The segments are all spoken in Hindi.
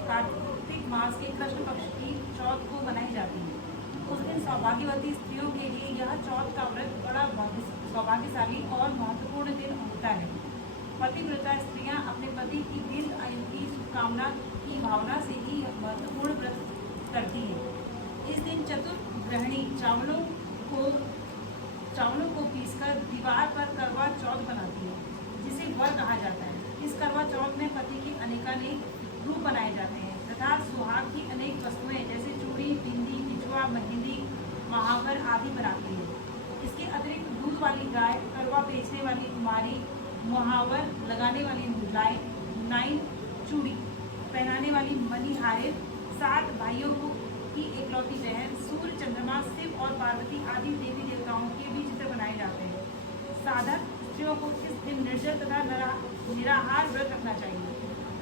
कार्तिक मास के कृष्ण पक्ष की चौथ को मनाई जाती है। उस दिन सौभाग्यवती स्त्रियों के लिए यह चौथ का व्रत बड़ा सौभाग्यशाली और महत्वपूर्ण दिन होता है। पतिव्रता स्त्रियां अपने पति की दीर्घ आयु की शुभकामना की भावना से ही महत्वपूर्ण व्रत करती है। इस दिन चतुर्ग्रहणी चावलों को पीसकर दीवार पर करवा चौथ बनाती है, जिसे वर कहा जाता है। इस करवा चौथ में पति के अनेकानेक रूप बनाए जाते हैं तथा सुहाग की अनेक वस्तुएं जैसे चूड़ी, बिंदी, बिछुआ, मेहंदी, महावर आदि बनाती है। इसके अतिरिक्त दूध वाली गाय, करवा बेचने वाली कुमारी, मुहावर लगाने वाली महिलाएं, नाइन चूड़ी पहनाने वाली मणिहारे, 7 भाइयों की एकलौती बहन, सूर्य, चंद्रमा, शिव और पार्वती आदि देवी देवताओं के भी चित्र बनाए जाते हैं। साधक स्त्रियों को इस दिन निर्जल तथा निराहार व्रत रखना चाहिए।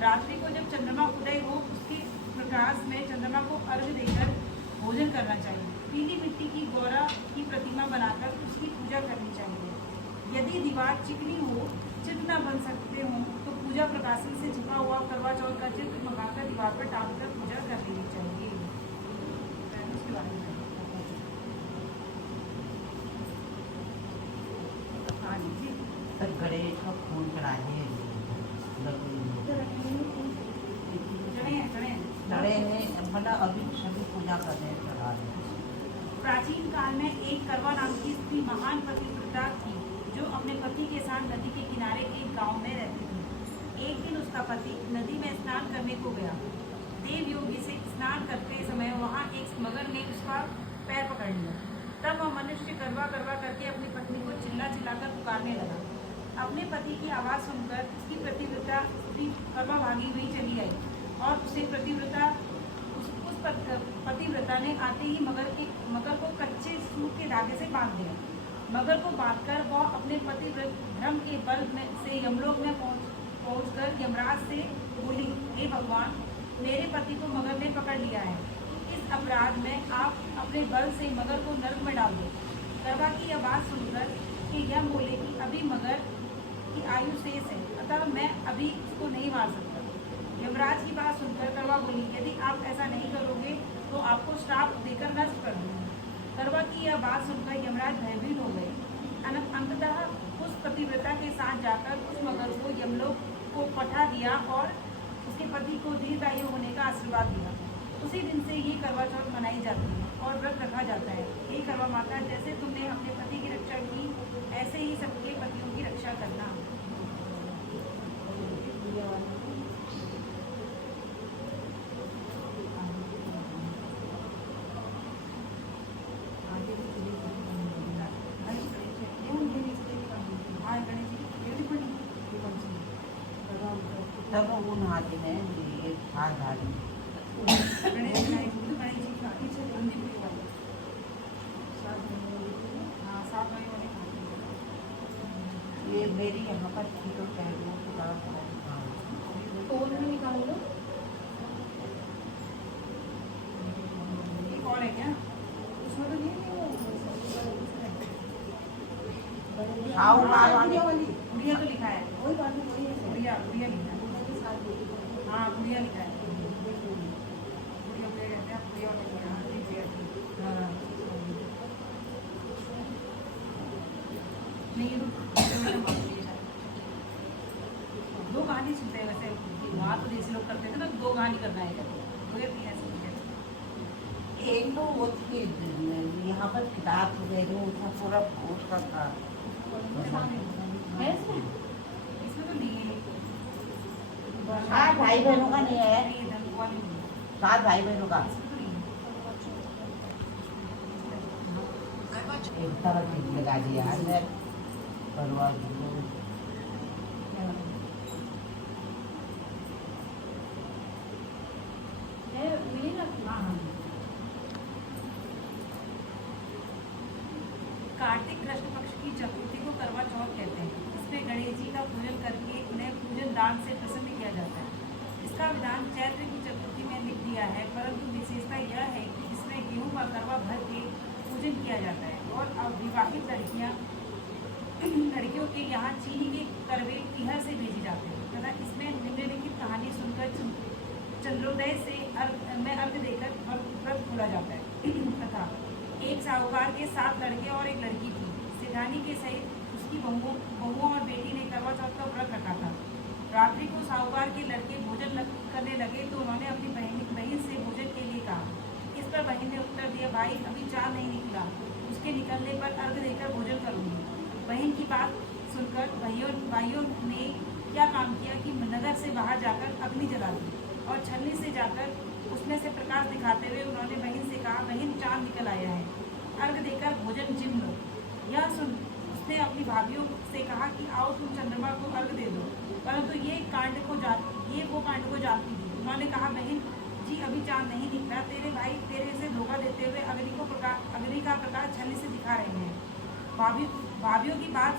रात्रि को जब चंद्रमा उदय हो उसके प्रकाश में चंद्रमा को अर्घ्य देकर भोजन करना चाहिए। पीली मिट्टी की गौरा की प्रतिमा बनाकर उसकी पूजा करनी चाहिए। यदि दीवार चिकनी हो, चित्र न बन सकते हों तो पूजा प्रकाशन से छिपा हुआ करवा चौथ का चित्र मंगाकर दीवार पर टांगकर पूजा कर लेनी चाहिए। गणेश का फूल चढ़ाए मतलब अभी सभी पूजा कर रहे हैं, चढ़ा रहे हैं। प्राचीन काल में एक करवा नाम की स्त्री महान पतिव्रता थी जो अपने पति के साथ नदी के किनारे एक गांव में रहती थी। एक दिन उसका पति नदी में स्नान करने को गया। देव योगी से स्नान करते समय वहां एक मगर ने उसका पैर पकड़ लिया। तब वह मनुष्य करवा करवा करके अपनी पत्नी को चिल्ला चिल्लाकर पुकारने लगा। अपने पति की आवाज़ सुनकर उसकी पतिव्रता स्त्री करवा भागी हुई चली आई और उसे पतिव्रता ने आते ही मगर को कच्चे सूत के धागे से बांध दिया। मगर को बांधकर वह अपने पतिव्रत धर्म के बल से यमलोक में पहुंचकर यमराज से बोली, हे भगवान, मेरे पति को मगर ने पकड़ लिया है। इस अपराध में आप अपने बल से मगर को नरक में डाल दो। करवा की यह बात सुनकर कि यम बोले कि अभी मगर की आयु शेष है, अतः मैं अभी उसको नहीं मार सकता। यमराज की बात सुनकर करवा बोली, यदि आप ऐसा नहीं करोगे तो आपको श्राप देकर नष्ट कर दूंगी। करवा की यह बात सुनकर यमराज भयभीत हो गए। अंततः उस पतिव्रता के साथ जाकर उस मगर को यमलोक को पठा दिया और उसके पति को दीर्घायु होने का आशीर्वाद दिया। उसी दिन से ये करवा चौथ मनाई जाती है और व्रत रखा जाता है। हे करवा माता, जैसे तुमने अपने पति की रक्षा की, ऐसे ही सबके पतियों की रक्षा करना। तब वो नहाते हैं, ये हाथ धारी ये मेरी यहाँ पर थी तो तोल में निकाल लो। एक और है क्या? उसमें तो नहीं है गुड़िया तो लिखा है। गुड़िया लिखा है। हाँ, गुड़िया लिखा है। गुड़िया कहते हैं, गुड़िया नहीं, दो कहानी सुनते हैं वैसे। वहाँ तो देसी लोग करते थे ना, 2 कहानी करना है, 2 या 3 ऐसे। एक तो वो थी यहाँ पर किताब वगैरह उसका पूरा उसका था। इसमें तो नहीं है। 7 भाई बहनों का नहीं है, 7 भाई बहनों का एक तरह लगा दिया परवाह। कार्तिक कृष्ण पक्ष की चतुर्थी को करवा चौथ कहते हैं। इसमें गणेश जी का पूजन करके उन्हें पूजन दान से प्रसन्न किया जाता है। इसका विधान चैत्र की चतुर्थी में लिख दिया है, परंतु विशेषता यह है कि इसमें गेहूं का करवा भर के पूजन किया जाता है और अविवाहित लड़कियों के यहाँ चीनी के करवे पीहर से भेजे जाते हैं तथा इसमें निम्नलिखित कहानी सुनकर चंद्रोदय से में अर्घ देकर व्रत खोला जाता है। तथा एक साहूकार के 7 लड़के और एक लड़की थी। सेठानी के सहित उसकी बहुओं और बेटी ने करवा चौथ का व्रत रखा था। रात्रि को साहूकार के लड़के भोजन करने लगे तो उन्होंने अपनी बहन से भोजन के लिए कहा। इस पर बहन ने उत्तर दिया, भाई अभी चाँद नहीं निकला, उसके निकलने पर अर्घ देकर भोजन करूंगी। बहन की बात सुनकर भाइयों ने क्या काम किया कि नगर से बाहर जाकर अग्नि जला दी और छलनी से जाकर उसमें से प्रकाश दिखाते हुए उन्होंने बहन से कहा, बहन चाँद निकल आया है, अर्घ देकर भोजन जिम लो। यह सुन उसने अपनी भाभीयों से कहा कि आओ तुम चंद्रमा को अर्घ दे दो, परंतु ये वो कांड को जानती थी। उन्होंने कहा, बहन जी अभी चाँद नहीं निकला, तेरे भाई तेरे से धोखा देते हुए अग्नि का प्रकाश छलनी से दिखा रहे हैं। भाभीयों की बात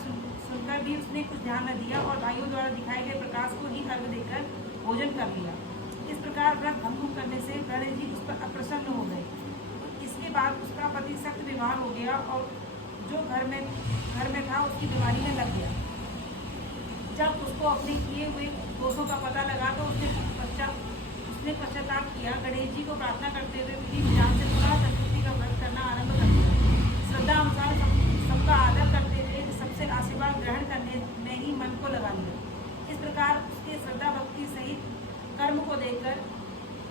सुनकर भी उसने कुछ ध्यान न दिया और भाइयों द्वारा दिखाए गए प्रकाश को ही अर्घ देकर भोजन कर लिया। इस प्रकार व्रत भंग करने से गणेश जी उस पर अप्रसन्न हो गए। इसके बाद उसका पति सख्त बीमार हो गया और जो घर में था उसकी बीमारी में लग गया। जब उसको अपने किए हुए दोषों का पता लगा तो उसने पश्चाताप किया। गणेश जी को प्रार्थना करते हुए विधि विधान से पुनः चतुर्थी का व्रत करना आरंभ कर दिया। श्रद्धा अनुसार सबका आदर करते हुए सबसे आशीर्वाद ग्रहण करने में ही मन को लगा लिया। इस प्रकार उसके श्रद्धा भक्ति सहित कर्म को देखकर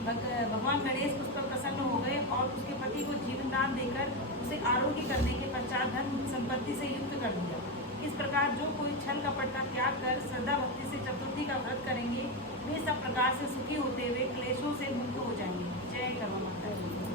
भगवान गणेश उस पर प्रसन्न हो गए और उसके पति को जीवन दान देकर उसे आरोग्य करने के पश्चात धन संपत्ति से युक्त कर दिया। इस प्रकार जो कोई छल कपट का त्याग कर श्रद्धा भक्ति से चतुर्थी का व्रत करेंगे वे सब प्रकार से सुखी होते हुए क्लेशों से मुक्त हो जाएंगे। जय करवा माता।